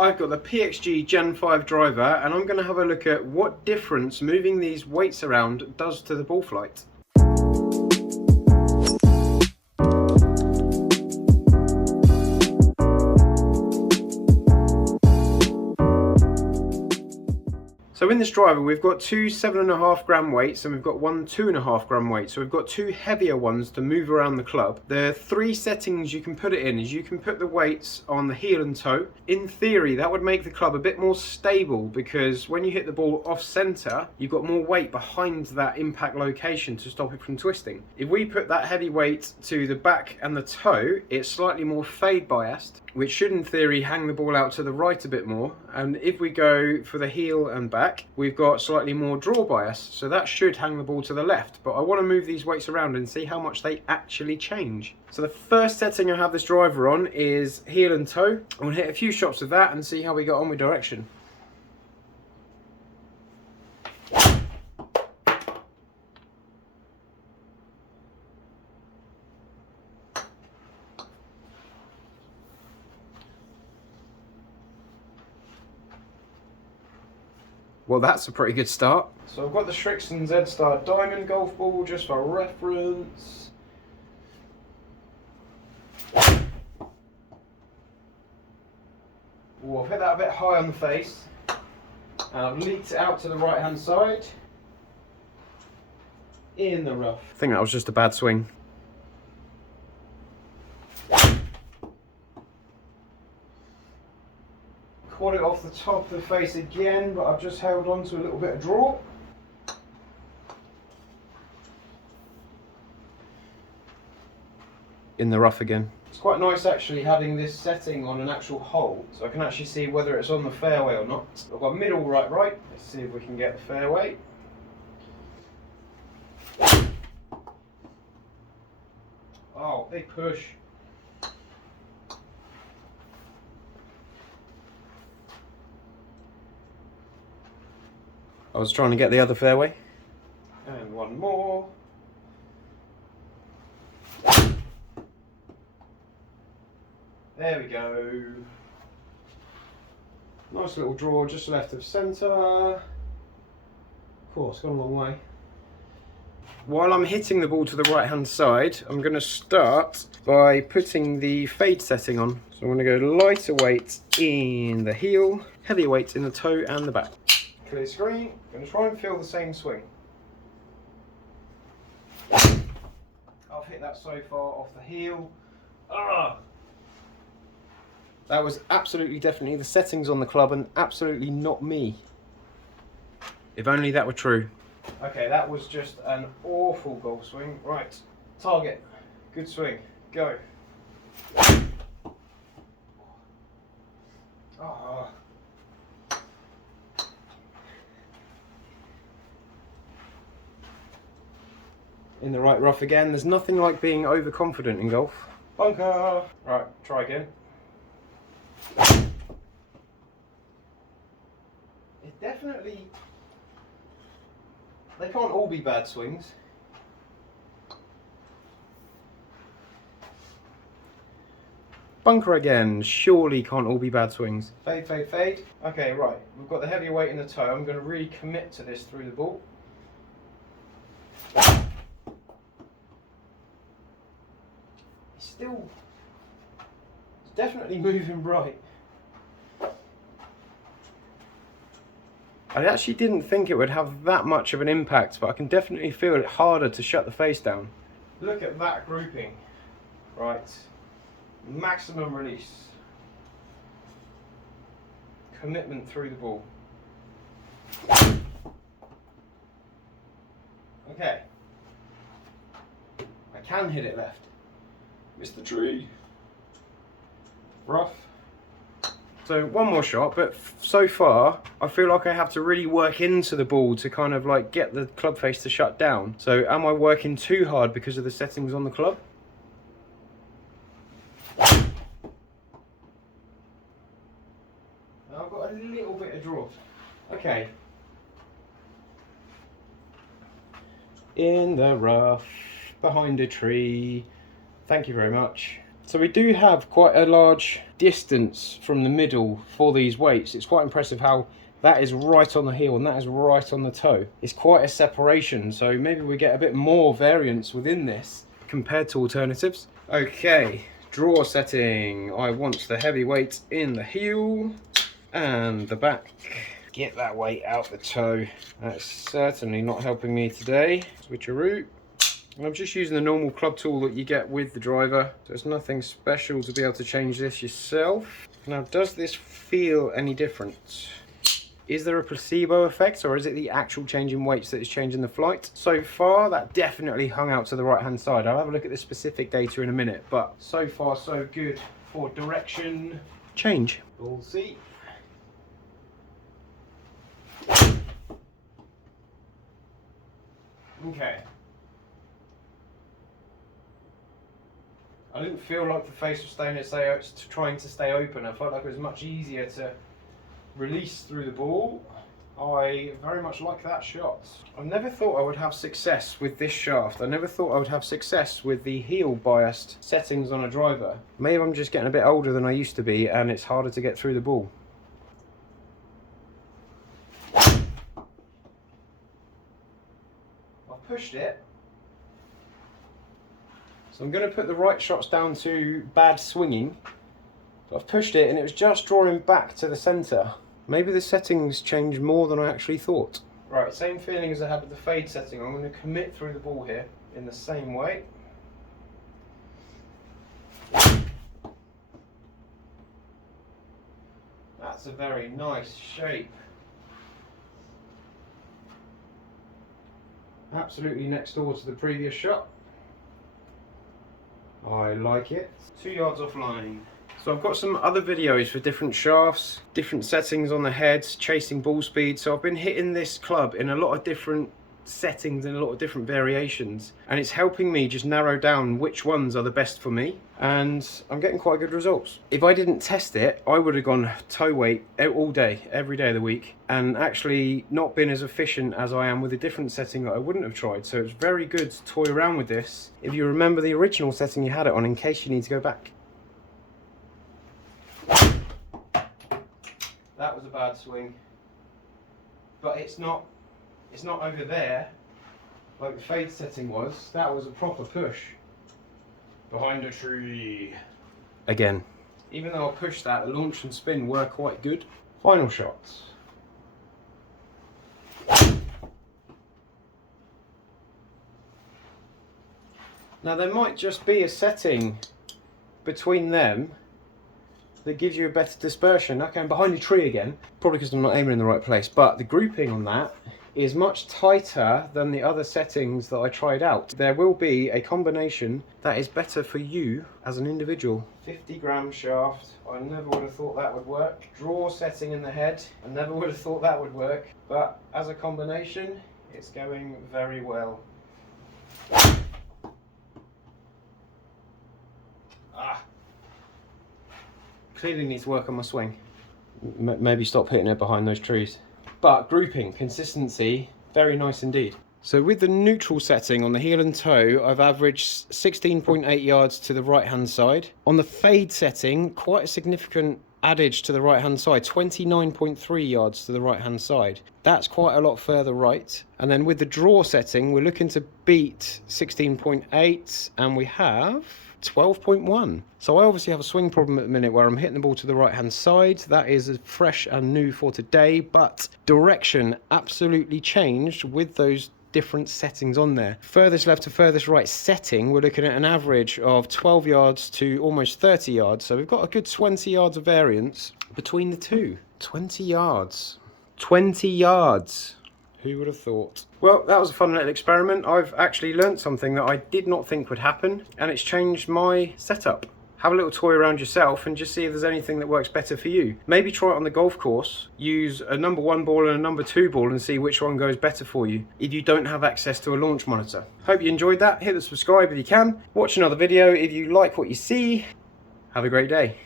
I've got the PXG Gen 5 driver and I'm going to have a look at what difference moving these weights around does to the ball flight. So in this driver we've got two 7.5 gram weights and we've got one 2.5 gram weight. So we've got two heavier ones to move around the club. The three settings you can put it in is you can put the weights on the heel and toe. In theory that would make the club a bit more stable because when you hit the ball off centre you've got more weight behind that impact location to stop it from twisting. If we put that heavy weight to the back and the toe, it's slightly more fade biased, which should in theory hang the ball out to the right a bit more. And if we go for the heel and back, we've got slightly more draw bias, so that should hang the ball to the left. But I want to move these weights around and see how much they actually change. So the first setting I have this driver on is heel and toe. I'm going to hit a few shots of that and see how we got on with direction. Well, that's a pretty good start. So I've got the Shrixon Z-Star Diamond golf ball just for reference. Ooh, I've hit that a bit high on the face. And I've leaked it out to the right hand side. In the rough. I think that was just a bad swing. Caught it off the top of the face again, but I've just held on to a little bit of draw. In the rough again. It's quite nice actually having this setting on an actual hole, so I can actually see whether it's on the fairway or not. I've got middle right. Let's see if we can get the fairway. Oh, big push. I was trying to get the other fairway. And one more. There we go. Nice little draw just left of centre. Of course, gone a long way. While I'm hitting the ball to the right hand side, I'm going to start by putting the fade setting on. So I'm going to go lighter weight in the heel, heavier weight in the toe and the back. Clear screen. I'm going to try and feel the same swing. I've hit that so far off the heel. That was absolutely definitely the settings on the club and absolutely not me. If only that were true. Okay, that was just an awful golf swing. Right, target. Good swing. Go. Oh. In the right rough again. There's nothing like being overconfident in golf. Bunker! Right, try again. It definitely... They can't all be bad swings. Bunker again. Surely can't all be bad swings. Fade, fade, fade. Okay, right. We've got the heavier weight in the toe. I'm going to really commit to this through the ball. It's definitely moving right. I actually didn't think it would have that much of an impact, but I can definitely feel it harder to shut the face down. Look at that grouping. Right. Maximum release. Commitment through the ball. Okay. I can hit it left. Missed the tree. Rough. So one more shot, but so far I feel like I have to really work into the ball to kind of like get the club face to shut down. So am I working too hard because of the settings on the club? Now I've got a little bit of draw. Okay. In the rough, behind a tree. Thank you very much. So we do have quite a large distance from the middle for these weights. It's quite impressive how that is right on the heel and that is right on the toe. It's quite a separation, so maybe we get a bit more variance within this compared to alternatives. Okay, draw setting. I want the heavy weight in the heel and the back. Get that weight out the toe. That's certainly not helping me today. Switcheroo. And I'm just using the normal club tool that you get with the driver. There's nothing special to be able to change this yourself. Now, does this feel any different? Is there a placebo effect, or is it the actual change in weights that is changing the flight? So far, that definitely hung out to the right-hand side. I'll have a look at the specific data in a minute, but so far, so good for direction change. We'll see. Okay. I didn't feel like the face was trying to stay open. I felt like it was much easier to release through the ball. I very much like that shot. I never thought I would have success with this shaft. I never thought I would have success with the heel biased settings on a driver. Maybe I'm just getting a bit older than I used to be and it's harder to get through the ball. I've pushed it. So I'm going to put the right shots down to bad swinging. So I've pushed it and it was just drawing back to the centre. Maybe the settings changed more than I actually thought. Right, same feeling as I had with the fade setting. I'm going to commit through the ball here in the same way. That's a very nice shape. Absolutely next door to the previous shot. I like it. 2 yards offline. So I've got some other videos for different shafts, different settings on the heads, chasing ball speed. So I've been hitting this club in a lot of different settings and a lot of different variations. And it's helping me just narrow down which ones are the best for me. And I'm getting quite good results. If I didn't test it, I would have gone toe weight all day, every day of the week, and actually not been as efficient as I am with a different setting that I wouldn't have tried. So it's very good to toy around with this if you remember the original setting you had it on, in case you need to go back. That was a bad swing, but it's not over there like the fade setting was. That was a proper push behind a tree. Again, even though I pushed that, the launch and spin were quite good. Final shots. Now there might just be a setting between them that gives you a better dispersion. Okay, I'm behind a tree again, probably because I'm not aiming in the right place, but the grouping on that is much tighter than the other settings that I tried out. There will be a combination that is better for you as an individual. 50-gram shaft, I never would have thought that would work. Draw setting in the head, I never would have thought that would work, but as a combination, it's going very well. Clearly need to work on my swing. Maybe stop hitting it behind those trees. But grouping, consistency, very nice indeed. So with the neutral setting on the heel and toe, I've averaged 16.8 yards to the right hand side. On the fade setting, quite a significant adage to the right hand side, 29.3 yards to the right hand side. That's quite a lot further right. And then with the draw setting, we're looking to beat 16.8 and we have 12.1. So I obviously have a swing problem at the minute where I'm hitting the ball to the right hand side. That is fresh and new for today, but direction absolutely changed with those different settings on there. Furthest left to furthest right setting, we're looking at an average of 12 yards to almost 30 yards. So we've got a good 20 yards of variance between the two. 20 yards. 20 yards. Who would have thought? Well, that was a fun little experiment. I've actually learnt something that I did not think would happen, and it's changed my setup. Have a little toy around yourself and just see if there's anything that works better for you. Maybe try it on the golf course, use a number 1 ball and a number 2 ball and see which one goes better for you if you don't have access to a launch monitor. Hope you enjoyed that. Hit the subscribe if you can. Watch another video if you like what you see. Have a great day.